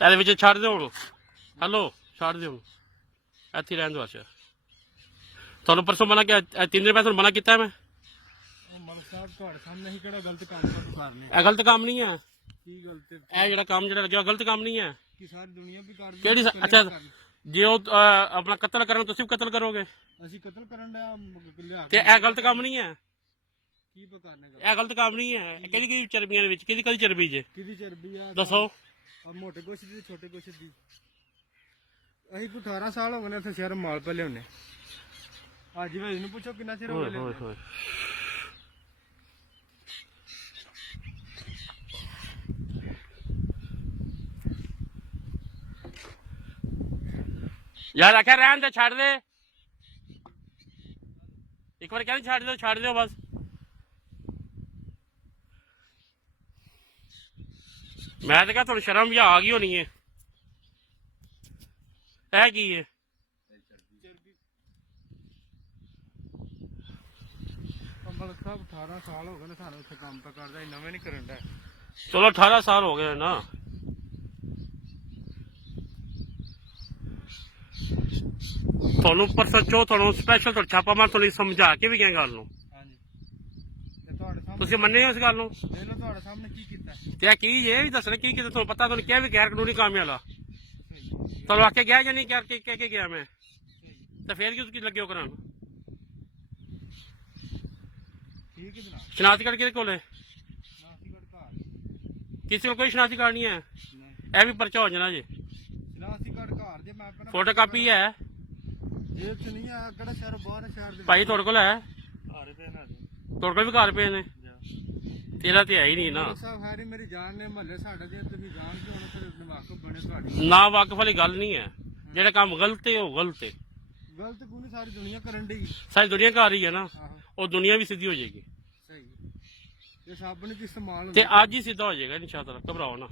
ਇਹਦੇ ਵਿੱਚ ਛੱਡ ਦਿਓ ਹੁਣ। ਹੈਲੋ ਛੱਡ ਦਿਓ, ਇੱਥੇ ਰਹਿਣ ਦਿਓ। ਅੱਛਾ ਤੁਹਾਨੂੰ ਪਰਸੋਂ ਮਨਾ ਕਿਹਾ, 3 ਦਿਨ ਪਹਿਲਾਂ ਤੁਹਾਨੂੰ ਮਨਾ ਕੀਤਾ ਮੈਂ। ਮਨ ਸਾਹਿਬ ਤੁਹਾਡੇ ਸਾਹਮਣੇ ਹੀ ਕਿਹੜਾ ਗਲਤ ਕੰਮ ਕਰਨੇ। ਇਹ ਗਲਤ ਕੰਮ ਨਹੀਂ ਹੈ। ਕੀ ਗਲਤ? ਇਹ ਜਿਹੜਾ ਕੰਮ ਜਿਹੜਾ ਲੱਗਿਆ ਗਲਤ ਕੰਮ ਨਹੀਂ ਹੈ। ਕਿ ਸਾਰੀ ਦੁਨੀਆ ਵੀ ਕਰਦੀ। ਕਿਹੜੀ? ਅੱਛਾ ਜੇ ਉਹ ਆਪਣਾ ਕਤਲ ਕਰਨ ਤੁਸੀਂ ਵੀ ਕਤਲ ਕਰੋਗੇ। ਅਸੀਂ ਕਤਲ ਕਰਨ ਦਾ ਤੇ ਇਹ ਗਲਤ ਕੰਮ ਨਹੀਂ ਹੈ। ਕੀ ਪਤਾ ਕਰਨੇ? ਇਹ ਗਲਤ ਕੰਮ ਨਹੀਂ ਹੈ। ਕਿਹੜੀ ਕਿਹੜੀ ਚਰਬੀਆਂ ਦੇ ਵਿੱਚ ਕਿਹਦੀ ਕਿਹਦੀ ਚਰਬੀ ਜੇ ਕਿਹਦੀ ਚਰਬੀ ਆ ਦੱਸੋ। ਮੋਟੇ ਗੋਸ਼ਤ ਦੀ ਛੋਟੇ ਗੋਸ਼ਤ ਦੀ। ਅਸੀਂ ਕੋ 18 ਸਾਲ ਹੋ ਗਏ ਨੇ ਇੱਥੇ ਸ਼ਹਿਰ ਮਾਲ ਪਾ ਲਿਆਉਣੇ। ਹਾਜੀ ਭਾਈ ਨੂੰ ਪੁੱਛੋ ਕਿੰਨਾ ਚਿਰ ਹੋ ਗਿਆ ਲਿਆਉਣੇ। ਯਾਰ ਆਖਿਆ ਰਹਿਣ ਦੇ, ਛੱਡ ਦੇ। ਇੱਕ ਵਾਰ ਕਹਿੰਦੇ ਛੱਡ ਦਿਓ ਬਸ। ਮੈਂ ਤਾਂ ਕਿਹਾ ਤੁਹਾਨੂੰ ਸ਼ਰਮ ਵੀ ਆ ਗਈ ਹੋਣੀ ਹੈ। ਇਹ ਕੀ ਹੈ? ਮਲਕ ਸਾਹਿਬ 18 ਸਾਲ ਹੋ ਗਏ ਨੇ ਸਾਨੂੰ ਇੱਥੇ ਕੰਮ ਤਾਂ ਕਰਦਾ, ਨਵੇਂ ਨਹੀਂ ਕਰਨ ਦਾ। ਚਲੋ 18 ਸਾਲ ਹੋ ਗਏ ਨਾ। ਤੁਹਾਨੂੰ ਪਰ ਸੱਚੋ ਤੁਹਾਨੂੰ ਸਪੈਸ਼ਲ ਤੋਂ ਛਾਪਾ ਮਾਰ ਤੁਹਾਨੂੰ ਸਮਝਾ ਕੇ ਵੀ ਗਿਆ ਗੱਲ ਨੂੰ। ਹਾਂਜੀ ਤੇ ਤੁਹਾਡੇ ਸਾਹਮਣੇ ਤੁਸੀਂ ਮੰਨੇ ਹੋ ਇਸ ਗੱਲ ਨੂੰ? ਦੇਖ ਲਓ ਤੁਹਾਡੇ ਸਾਹਮਣੇ ਕੀ ਕੀਤਾ। ਤੇ ਇਹ ਕੀ ਜੇ ਵੀ ਦੱਸਣਾ ਕੀ ਕੀਤਾ ਤੁਹਾਨੂੰ ਪਤਾ? ਤੁਹਾਨੂੰ ਕਿਹਾ ਵੀ ਗੈਰ ਕਾਨੂੰਨੀ ਕੰਮ ਵਾਲਾ ਤੁਹਾਨੂੰ ਆਖਿਆ ਗਿਆ ਜਾਂ ਨਹੀਂ ਕਰਕੇ ਕਹਿ ਕੇ ਗਿਆ ਮੈਂ? ਤੇ ਫੇਰ ਕੀ ਲੱਗਿਓ ਕਰਾਂ? ਠੀਕ ਹੈ ਜਨਾਬ। ਸ਼ਨਾਖਤੀ ਕਾਰਡ ਕਿਹਦੇ ਕੋਲ ਹੈ? ਸ਼ਨਾਖਤੀ ਕਾਰਡ ਘਰ ਕਿਸੇ ਕੋਲ ਕੋਈ ਸ਼ਨਾਖਤੀ ਕਾਰਡ ਨਹੀਂ ਹੈ। ਨਹੀਂ। ਇਹ ਵੀ ਪਰਚਾ ਹੋ ਜਾਣਾ ਜੇ। ਸ਼ਨਾਖਤੀ ਕਾਰਡ ਘਰ ਜੇ ਮੈਂ ਆਪਣਾ ਫੋਟੋ ਕਾਪੀ ਹੈ ਜੇਬ ਚ ਨਹੀਂ ਆ। ਕਿਹੜਾ ਸ਼ਹਿਰ ਬਾਹਰ ਸ਼ਹਿਰ ਦੇ ਭਾਈ ਤੁਹਾਡੇ ਕੋਲ ਹੈ? ਘਰ ਪਏ ਨਾ ਤੁਹਾਡੇ ਕੋਲ ਵੀ ਘਰ ਪਏ ਨੇ। ਤੇਰਾ ਤੇ ਹੈ ਹੀ ਨਹੀਂ ਨਾ। ਸਾਹਿਬ ਹੈਰੀ ਮੇਰੀ ਜਾਨ ਨੇ ਮਹੱਲੇ ਸਾਡਾ ਜੇ ਤੁਸੀਂ ਜਾਣਦੇ ਹੋ ਫਿਰ ਵਾਕਫ ਬਣੇ ਤੁਹਾਡੀ। ਨਾ ਵਾਕਫ ਵਾਲੀ ਗੱਲ ਨਹੀਂ ਹੈ। ਜਿਹੜਾ ਕੰਮ ਗਲਤ ਹੈ ਉਹ ਗਲਤ ਹੈ। ਗਲਤ ਕੋਈ ਸਾਰੀ ਦੁਨੀਆ ਕਰਨ ਦੀ। ਸਾਰੀ ਦੁਨੀਆ ਘਰ ਹੀ ਹੈ ਨਾ। ਉਹ ਦੁਨੀਆ ਵੀ ਸਿੱਧੀ ਹੋ ਜਾਏਗੀ। ਸਹੀ। ਇਹ ਸਾਬਣ ਦੀ ਇਸਤੇਮਾਲ ਤੇ ਅੱਜ ਹੀ ਸਿੱਧਾ ਹੋ ਜਾਏਗਾ ਇਨਸ਼ਾਅੱਲਾ, ਘਬਰਾਓ ਨਾ।